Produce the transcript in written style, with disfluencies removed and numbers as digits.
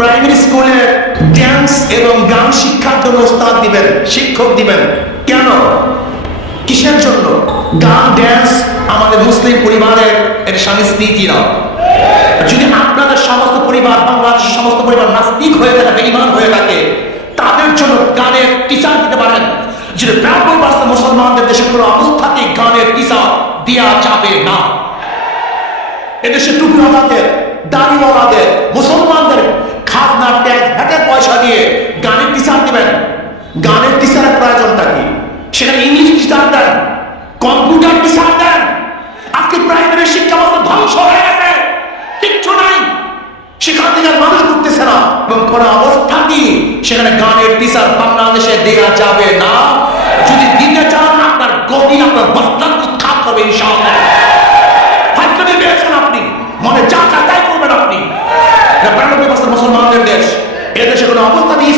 Primary স্কুলে dance এবং গান শিক্ষার জন্য ওস্তাদ দিবেন, শিক্ষক দিবেন। কেন? কিসের জন্য? গান ড্যান্স আমাদের মুসলিম পরিবারের এর সংস্কৃতি না। যদি আপনাদের সমস্ত পরিবার, বাংলাদেশের সমস্ত পরিবার নাস্তিক হয়ে থাকে, বেঈমান হয়ে থাকে, তাদের জন্য গানের টিচার দিতে পারেন। যদি 90% মুসলমানদের দেশে কোনো অবস্থাতেই গানের টিচার দেওয়া যাবে না। এদেশে টুপিওয়ালাদের, দাড়িওয়ালাদের, মুসলমানদের খাজনা, ট্যাক্স, ভ্যাটের পয়সা দিয়ে গানের টিচার দিবেন। গানের টিচারের প্রয়োজনটা কি? সেখানে ইংলিশ টিচার দেন, কম্পিউটার টিচার দেন। আজকে প্রাইমারি শিক্ষা ব্যবস্থা ধ্বংস হয়ে গেছে, কিচ্ছু নাই, সেখান থেকে মানুষ করতেছে না। এবং কোন অবস্থাতেই সেখানে গানের টিচার বাংলাদেশে দেওয়া যাবে না। যদি দিতে চান, আপনার গতি, আপনার বস্তার উৎখাত করবে ইনশাআল্লাহ। ফাইজলামি পেয়েছেন আপনি, মনে যা চায় তাই করবেন আপনি। 92% মুসলমানদের দেশ, এদেশে কোনো অবস্থাতেই